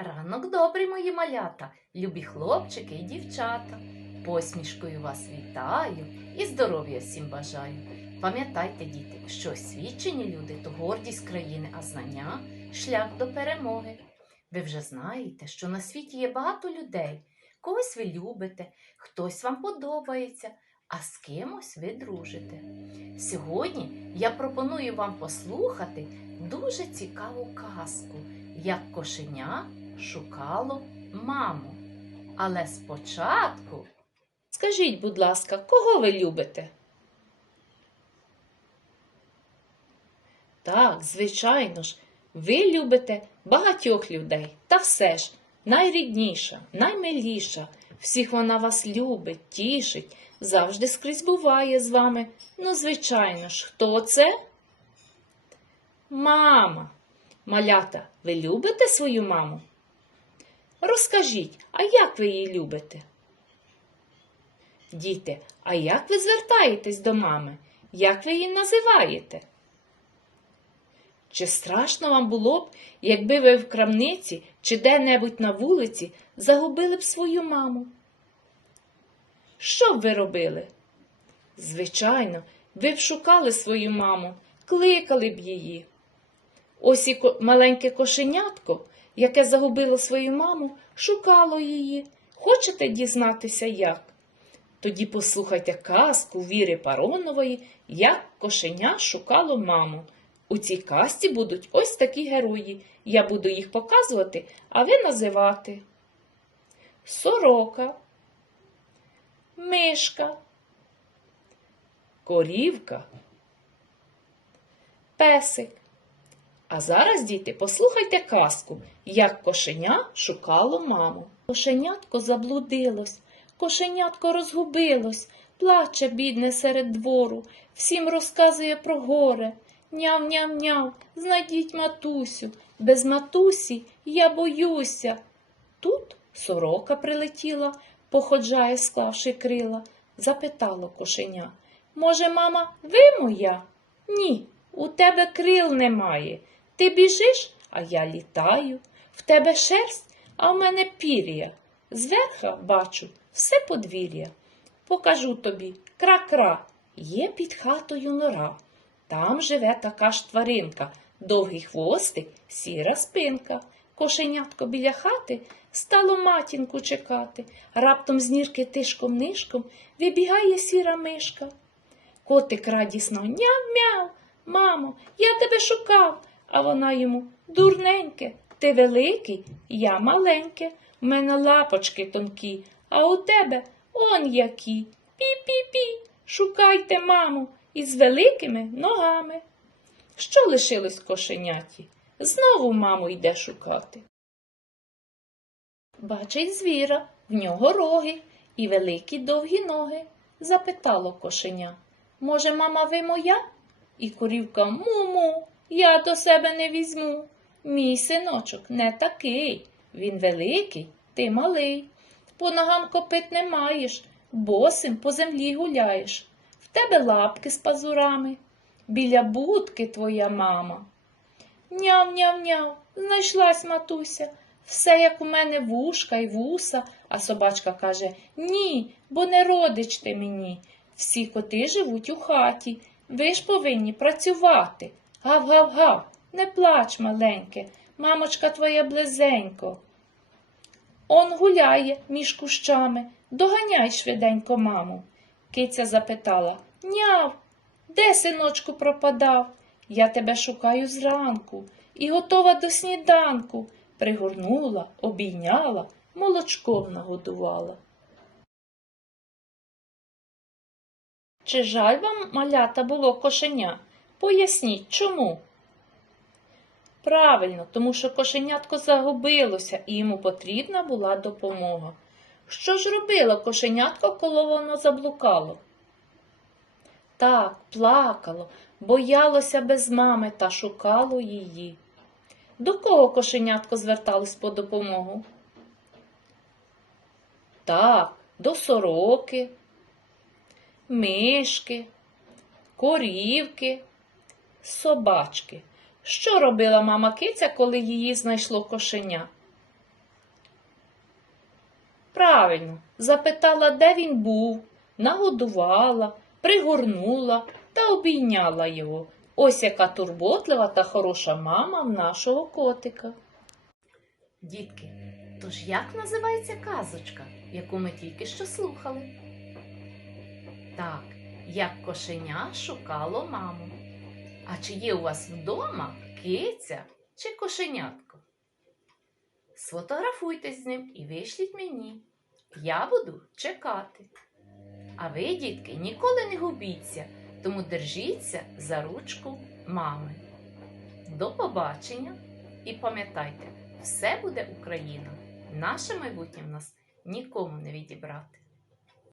Ранок добрий, мої малята, любі хлопчики і дівчата. Посмішкою вас вітаю і здоров'я всім бажаю. Пам'ятайте, діти, що освічені люди то гордість країни, а знання шлях до перемоги. Ви вже знаєте, що на світі є багато людей. Когось ви любите, хтось вам подобається, а з кимось ви дружите. Сьогодні я пропоную вам послухати дуже цікаву казку, як кошеня шукало маму. Але спочатку Скажіть, будь ласка, кого ви любите? Так, звичайно ж, ви любите багатьох людей. Та все ж, найрідніша, наймиліша, всіх вона вас любить, тішить, завжди скрізь буває з вами. Ну, звичайно ж, хто це? Мама. Малята, ви любите свою маму? Розкажіть, а як ви її любите? Діти, а як ви звертаєтесь до мами? Як ви її називаєте? Чи страшно вам було б, якби ви в крамниці чи де-небудь на вулиці загубили б свою маму? Що б ви робили? Звичайно, ви б шукали свою маму, кликали б її. Ось і маленьке кошенятко, яке загубило свою маму, шукало її. Хочете дізнатися як? Тоді послухайте казку Віри Паронової, як кошеня шукало маму. У цій казці будуть ось такі герої. Я буду їх показувати, а ви називати. Сорока, мишка, корівка, песик. А зараз, діти, послухайте казку, як кошеня шукало маму. Кошенятко заблудилось, кошенятко розгубилось, плаче, бідне серед двору, всім розказує про горе. Няв-няв-няв, знайдіть матусю, без матусі я боюся. Тут сорока прилетіла, походжає, склавши крила, запитало кошеня. Може, мама, ви моя? Ні, у тебе крил немає. Ти біжиш, а я літаю. В тебе шерсть, а в мене пір'я. Зверха бачу все подвір'я. Покажу тобі кра-кра, є під хатою нора. Там живе така ж тваринка, довгий хвостик, сіра спинка. Кошенятко біля хати стало матінку чекати. Раптом з нірки тишком-нишком вибігає сіра мишка. Котик радісно няв-мяв. Мамо, я тебе шукав. А вона йому дурненьке, ти великий, я маленьке, в мене лапочки тонкі, а у тебе он які. Пі-пі-пі. Шукайте, маму, із великими ногами. Що лишилось кошеняті? Знову маму йде шукати. Бачить звіра, в нього роги і великі довгі ноги. Запитало кошеня. Може, мама, ви моя? І корівка му-му, я до себе не візьму. Мій синочок не такий. Він великий, ти малий. По ногам копит не маєш, босим по землі гуляєш. В тебе лапки з пазурами. Біля будки твоя мама. Няв-няв-няв, знайшлась матуся. Все як у мене вушка й вуса, а собачка каже Ні, бо не родич ти мені. Всі коти живуть у хаті. Ви ж повинні працювати. Гав-гав-гав, не плач, маленьке, мамочка твоя близенько. Он гуляє між кущами, доганяй швиденько маму. Киця запитала Няв, де синочку пропадав? Я тебе шукаю зранку і готова до сніданку. Пригорнула, обійняла, молочком нагодувала. Чи жаль вам, малята, було кошеня? Поясніть, чому? Правильно, тому що кошенятко загубилося і йому потрібна була допомога. Що ж робило кошенятко, коли воно заблукало? Так, плакало, боялося без мами та шукало її. До кого кошенятко зверталось по допомогу? Так, до сороки, мишки, корівки, собачки. Що робила мама киця, коли її знайшло кошеня? Правильно, запитала, де він був, нагодувала, пригорнула та обійняла його. Ось яка турботлива та хороша мама в нашого котика. Дітки, тож як називається казочка, яку ми тільки що слухали? Так, як кошеня шукало маму. А чи є у вас вдома киця чи кошенятко? Сфотографуйтесь з ним і вишліть мені. Я буду чекати. А ви, дітки, ніколи не губіться, тому держіться за ручку мами. До побачення і пам'ятайте, все буде Україна. Наше майбутнє в нас нікому не відібрати.